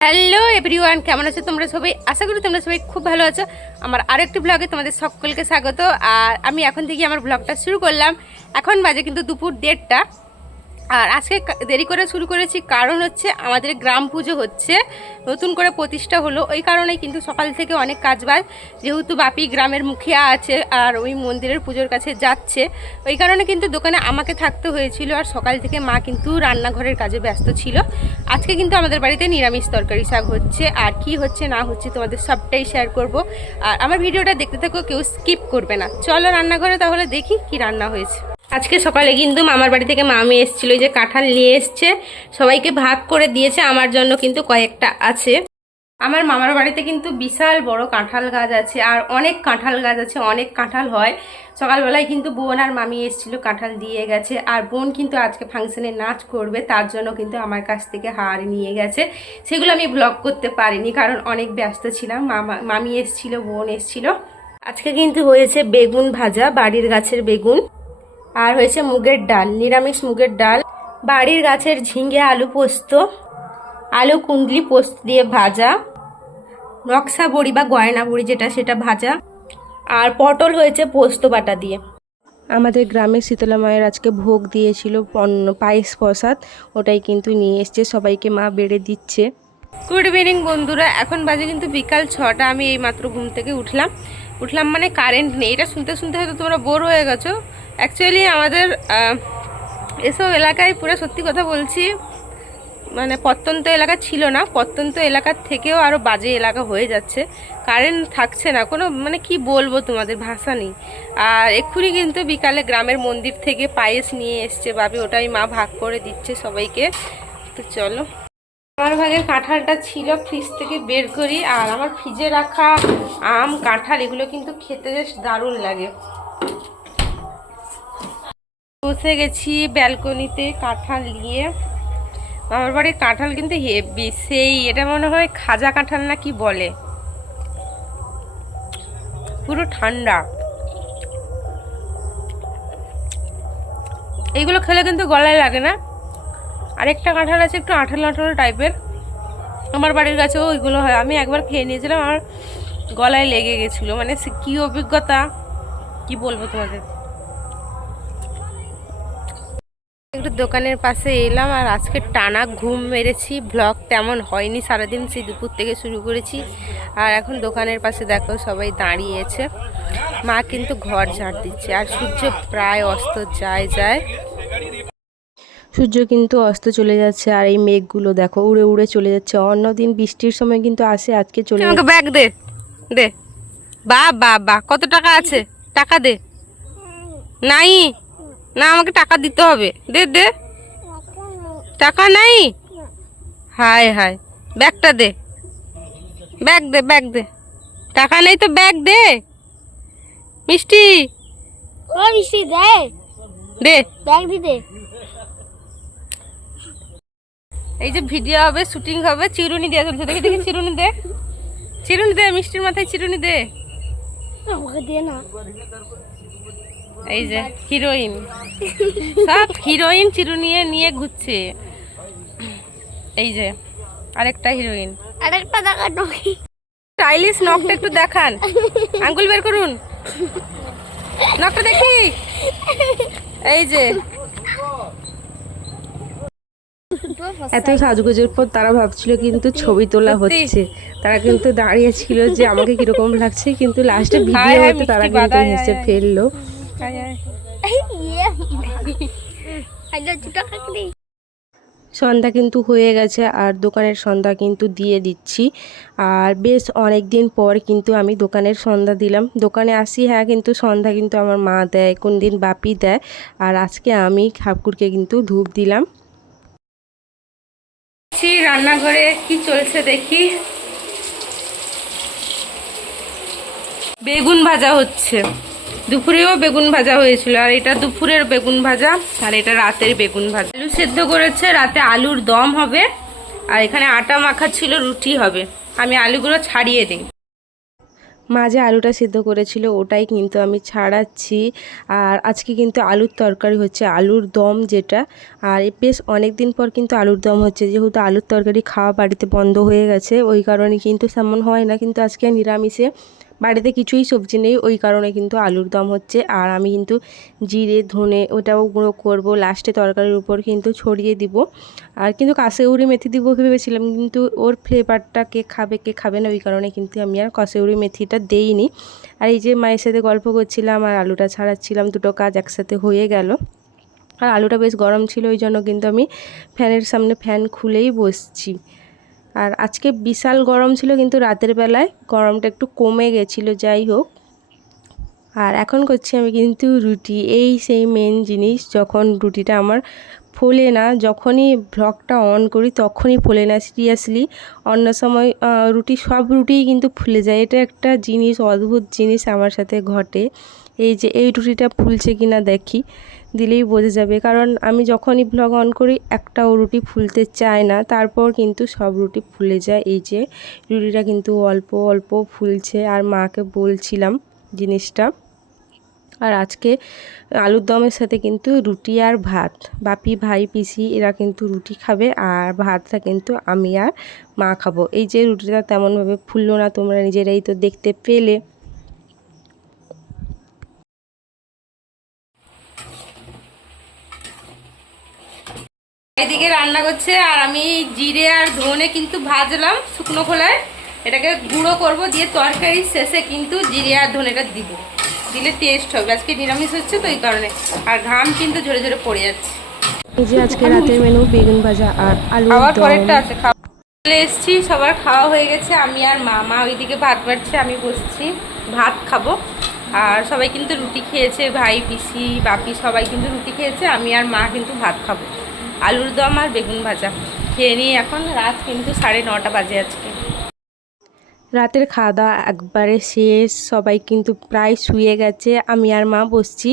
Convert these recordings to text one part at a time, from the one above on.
Hello everyone, কেমন আছো তোমরা সবাই? আশা করি তোমরা সবাই খুব ভালো আছো। আমার আরেকটি ব্লগে তোমাদের সকলকে স্বাগত। আর আমি এখন থেকে আমার ব্লগটা শুরু করলাম। এখন বাজে কিন্তু দুপুর 1:30। আর আজকে দেরি করে শুরু করেছি কারণ হচ্ছে আমাদের গ্রাম পুজো হচ্ছে, নতুন করে প্রতিষ্ঠা হলো। ওই কারণেই কিন্তু সকাল থেকে অনেক কাজবাজ, যেহেতু বাপি গ্রামের মুখিয়া আছে আর ওই মন্দিরের পুজোর কাছে যাচ্ছে, ওই কারণে কিন্তু দোকানে আমাকে থাকতে হয়েছিল। আর সকাল থেকে মা কিন্তু রান্নাঘরের কাজে ব্যস্ত ছিল। আজকে কিন্তু আমাদের বাড়িতে নিরামিষ তরকারি শাক হচ্ছে, আর কি হচ্ছে না হচ্ছে তোমাদের সবটাই শেয়ার করব। আর আমার ভিডিওটা দেখতে থাকো, কেউ স্কিপ করবে না। চলো রান্নাঘরে তাহলে দেখি কি রান্না হয়েছে। আজকে সকালে কিন্তু মামার বাড়ি থেকে মামি এসেছিল, যে কাঁঠাল নিয়ে এসছে, সবাইকে ভাগ করে দিয়েছে, আমার জন্য কিন্তু কয়েকটা আছে। আমার মামার বাড়িতে কিন্তু বিশাল বড় কাঁঠাল গাছ আছে, আর অনেক কাঁঠাল গাছ আছে, অনেক কাঁঠাল হয়। সকালবেলায় কিন্তু বোন আর মামি এসেছিল, কাঁঠাল দিয়ে গেছে। আর বোন কিন্তু আজকে ফাংশনে নাচ করবে, তার জন্য কিন্তু আমার কাছ থেকে হার নিয়ে গেছে। সেগুলো আমি ব্লগ করতে পারিনি কারণ অনেক ব্যস্ত ছিলাম। মামি এসেছিল, বোন এসেছিল। আজকে কিন্তু হয়েছে বেগুন ভাজা, বাড়ির গাছের বেগুন। আর হয়েছে মুগের ডাল, নিরামিষ মুগের ডাল, বাড়ির গাছের ঝিঙে আলু পোস্ত, আলু কুন্দলি পোস্ত দিয়ে ভাজা, নকশা বড়ি বা গয়না বড়ি যেটা, সেটা ভাজা। আর পটল হয়েছে পোস্ত বাটা দিয়ে। আমাদের গ্রামে শীতলা মায়ের আজকে ভোগ দিয়েছিল, পায়েস প্রসাদ, ওটাই কিন্তু নিয়ে এসছে, সবাইকে মা বেড়ে দিচ্ছে। গুড ইভিনিং বন্ধুরা, এখন বাজে কিন্তু বিকাল 6টা। আমি এই মাত্র ঘুম থেকে উঠলাম মানে কারেন্ট নেই। এটা শুনতে শুনতে হয়তো তোমরা বোর হয়ে গেছো। অ্যাকচুয়ালি আমাদের এসব এলাকায়, পুরো সত্যি কথা বলছি, মানে প্রত্যন্ত এলাকা ছিল না, প্রত্যন্ত এলাকার থেকেও আরও বাজে এলাকা হয়ে যাচ্ছে। কারেন্ট থাকছে না, কোনো মানে কি বলবো তোমাদের, ভাষা নেই। আর এক্ষুনি কিন্তু বিকালে গ্রামের মন্দির থেকে পায়েস নিয়ে এসছে ভাবি, ওটাই মা ভাগ করে দিচ্ছে সবাইকে। তো চলো, আমার ভাগের কাঁঠালটা ছিল, ফ্রিজ থেকে বের করি। আর আমার ফ্রিজে রাখা আম কাঁঠাল এগুলো কিন্তু খেতে বেশ দারুণ লাগে। বসে গেছি ব্যালকনিতে কাঁঠাল নিয়ে। আমার বাড়ির কাঁঠাল কিন্তু হেভি, সেই এটা মনে হয় খাজা কাঁঠাল না কি বলে, পুরো ঠান্ডা। এইগুলো খেলে কিন্তু গলায় লাগে না। আরেকটা কাঁঠাল আছে একটু আঠালো আঠালো টাইপের, আমার বাড়ির কাছেও ওইগুলো হয়। আমি একবার খেয়ে নিয়েছিলাম, আমার গলায় লেগে গেছিলো, মানে সে কী অভিজ্ঞতা কি বলবো তোমাদের। একটু দোকানের পাশে এলাম, আর আজকে টানা ঘুম মেরেছি, ব্লগ তেমন হয়নি সারাদিন, সেই দুপুর থেকে শুরু করেছি। আর এখন দোকানের পাশে দেখো সবাই দাঁড়িয়েছে, মা কিন্তু ঘর ঝাড় দিচ্ছে। আর সূর্য প্রায় অস্ত যায়, সূর্য কিন্তু অস্ত চলে যাচ্ছে। আর এই মেঘগুলো দেখো উড়ে উড়ে চলে যাচ্ছে। অন্যদিন বৃষ্টির সময় কিন্তু আসে, আজকে চলে যাচ্ছে। ব্যাগ দে দে, বা কত টাকা আছে, টাকা দে। নাই না, আমাকে টাকা দিতে হবে, দে দে, টাকা নাই। হায় হায়, ব্যাগটা দে, ব্যাগ দে, টাকা নেই তো ব্যাগ দে। মিষ্টি ও মিষ্টি দে দে, ব্যাগ দিতে। এই যে ভিডিও হবে, শুটিং হবে, চিরুনি দেওয়া চলছে, দেখি দেখি চিরুনি দে, চিরুনি দে, মিষ্টির মাথায় চিরুনি দে। আমাকে দে না। এই যে হিরোইন, সব হিরোইন চিরুনি নিয়ে ঘুরছে। এই যে আরেকটা হিরোইন, আরেকটা দেখা নকি স্টাইলিশ নখটা একটু দেখান, আঙ্গুল বের করুন, নখটা দেখি। এই যে এত সাজগোজের পর তারা ভাবছিল কিন্তু ছবি তোলা হচ্ছে, তারা কিন্তু দাঁড়িয়ে ছিল যে আমাকে কিরকম লাগছে, কিন্তু লাস্টে ভিডিও হতে তারা কিন্তু হেসে ফেললো। সন্ধ্যা কিন্তু হয়ে গেছে, আর দোকানের সন্ধ্যা কিন্তু দিয়ে দিচ্ছি। আর বেশ অনেক দিন পর কিন্তু আমি দোকানের সন্ধ্যা দিলাম। দোকানে আসি, হ্যাঁ, কিন্তু সন্ধ্যা কিন্তু আমার মা দেয়, কোন দিন বাপি দেয়। আর আজকে আমি ঠাকুরকে কিন্তু ধূপ দিলাম। রান্নাঘরে কি চলছে দেখি, বেগুন ভাজা হচ্ছে। দুপুরেও বেগুন ভাজা হয়েছিল, আর এটা দুপুরের বেগুন ভাজা, আর এটা রাতের বেগুন ভাজা। আলু সেদ্ধ করেছে, রাতে আলুর দম হবে। আর এখানে আটা মাখা ছিল, রুটি হবে। আমি আলুগুলো ছাড়িয়ে দিই। মা যে আলুটা সিদ্ধ করেছিল ওটাই কিন্তু আমি ছাড়াচ্ছি। আর আজকে কিন্তু আলুর তরকারি হচ্ছে, আলুর দম যেটা। আর বেশ অনেক দিন পর কিন্তু আলুর দম হচ্ছে, যেহেতু আলুর তরকারি খাওয়া বাড়িতে বন্ধ হয়ে গেছে ওই কারণে কিন্তু তেমন হয় না। কিন্তু আজকে নিরামিষে বাড়িতে কিছুই সবজি নেই, ওই কারণে কিন্তু আলুর দম হচ্ছে। আর আমি কিন্তু জিরে ধনে ওটাও গুঁড়ো করব, লাস্টে তরকারির উপর কিন্তু ছড়িয়ে দিব। আর কিন্তু কাসেউরি মেথি দিব ভেবেছিলাম, কিন্তু ওর ফ্লেভারটা কে খাবে না, ওই কারণে কিন্তু আমি আর কাসেউরি মেথিটা দেইনি। আর এই যে মায়ের সাথে গল্প করছিলাম আর আলুটা ছাড়াচ্ছিলাম, দুটো কাজ একসাথে হয়ে গেল। আর আলুটা বেশ গরম ছিল, ওই জন্য কিন্তু আমি ফ্যানের সামনে ফ্যান খুলেই বসছি। আর আজকে বিশাল গরম ছিল, কিন্তু রাতের বেলায় গরমটা একটু কমে গেছিলো, যাই হোক। আর এখন করছি আমি কিন্তু রুটি, এই সেই মেন জিনিস, যখন রুটিটা আমার ফোলে না, যখনই ব্লগটা অন করি তখনই ফোলে না, সিরিয়াসলি। অন্য সময় সব রুটিই কিন্তু ফুলে যায়, এটা একটা জিনিস, অদ্ভুত জিনিস আমার সাথে ঘটে। এই যে এই রুটিটা ফুলছে কিনা দেখি, দিলেই বোঝা যাবে, কারণ আমি যখনই ব্লগ অন করি একটাও রুটি ফুলতে চায় না, তারপর কিন্তু সব রুটি ফুলে যায়। এই যে রুটিটা কিন্তু অল্প অল্প ফুলছে, আর মাকে বলছিলাম জিনিসটা। আর আজকে আলুর দমের সাথে কিন্তু রুটি আর ভাত, বাপি ভাই পিসি এরা কিন্তু রুটি খাবে, আর ভাতটা কিন্তু আমি আর মা খাবো। এই যে রুটিটা তেমনভাবে ফুললো না, তোমরা নিজেরাই তো দেখতে পেলে। এদিকে রান্না করছে, আর আমি জিরে আর ধনে কিন্তু ভাজলাম শুকনো খোলায়, এটাকে গুঁড়ো করব, দিয়ে তরকারির শেষে কিন্তু জিরে আর ধনেটা দিব, দিলে টেস্ট হবে। আজকে নিরামিষ হচ্ছে তো এই কারণে, আর ঘাম কিন্তু ঝরে ঝরে পড়ে যাচ্ছে। এই যে আজকে রাতের মেনু বেগুন ভাজা আর আলুর আবার দম। পরেরটা আছে, খাওয়া চলে এসছি, সবার খাওয়া হয়ে গেছে। আমি আর মা ওইদিকে ভাত বাড়ছে, আমি বসছি ভাত খাবো। আর সবাই কিন্তু রুটি খেয়েছে, ভাই পিসি বাপি সবাই কিন্তু রুটি খেয়েছে, আমি আর মা কিন্তু ভাত খাবো। আলুর দম আর বেগুন ভাজা খেয়ে নিই। এখন রাত কিন্তু 9:30 বাজে আজকে। রাতের খাওয়া দাওয়া একবারে শেষ, সবাই কিন্তু প্রায় শুয়ে গেছে, আমি আর মা বসছি।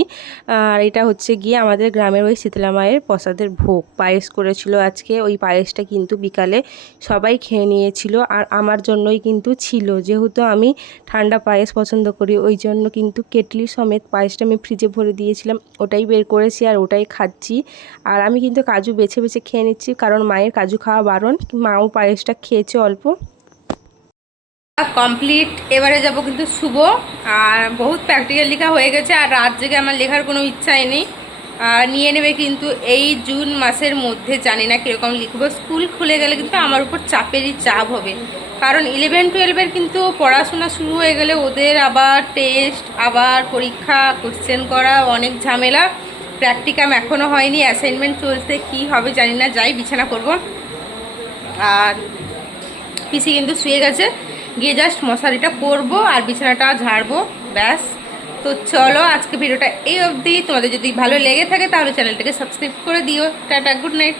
আর এটা হচ্ছে গিয়ে আমাদের গ্রামের ওই শীতলা মায়ের প্রসাদের ভোগ, পায়েস করেছিল আজকে, ওই পায়েসটা কিন্তু বিকালে সবাই খেয়ে নিয়েছিল, আর আমার জন্যই কিন্তু ছিল, যেহেতু আমি ঠান্ডা পায়েস পছন্দ করি, ওই জন্য কিন্তু কেটলি সমেত পায়েসটা আমি ফ্রিজে ভরে দিয়েছিলাম, ওটাই বের করেছি আর ওটাই খাচ্ছি। আর আমি কিন্তু কাজু বেছে বেছে খেয়ে নিচ্ছি, কারণ মায়ের কাজু খাওয়া বারণ, মাও পায়েসটা খেয়েছে অল্প। কমপ্লিট, এবারে যাব কিন্তু শুভ। আর বহুত প্র্যাকটিক্যাল লেখা হয়ে গেছে, আর রাত জেগে আমার লেখার কোনো ইচ্ছাই নেই। নিয়ে নেবে কিন্তু এই জুন মাসের মধ্যে, জানি না কীরকম লিখবো। স্কুল খুলে গেলে কিন্তু আমার উপর চাপেরই চাপ হবে, কারণ 11-12 কিন্তু পড়াশোনা শুরু হয়ে গেলে ওদের আবার টেস্ট, আবার পরীক্ষা, কোশ্চেন করা, অনেক ঝামেলা। প্র্যাকটিকাম এখনও হয়নি, অ্যাসাইনমেন্ট চলছে, কি হবে জানি না, যাই বিছানা করব। আর পিসি কিন্তু শুয়ে গেছে, গিয়ে জাস্ট মশারিটা পরবো আর বিছানাটা ঝাড়বো, ব্যাস। তো চলো আজকে ভিডিওটা এই অবধি। তোমাদের যদি ভালো লেগে থাকে তাহলে চ্যানেলটাকে সাবস্ক্রাইব করে দিও। Tata, good night.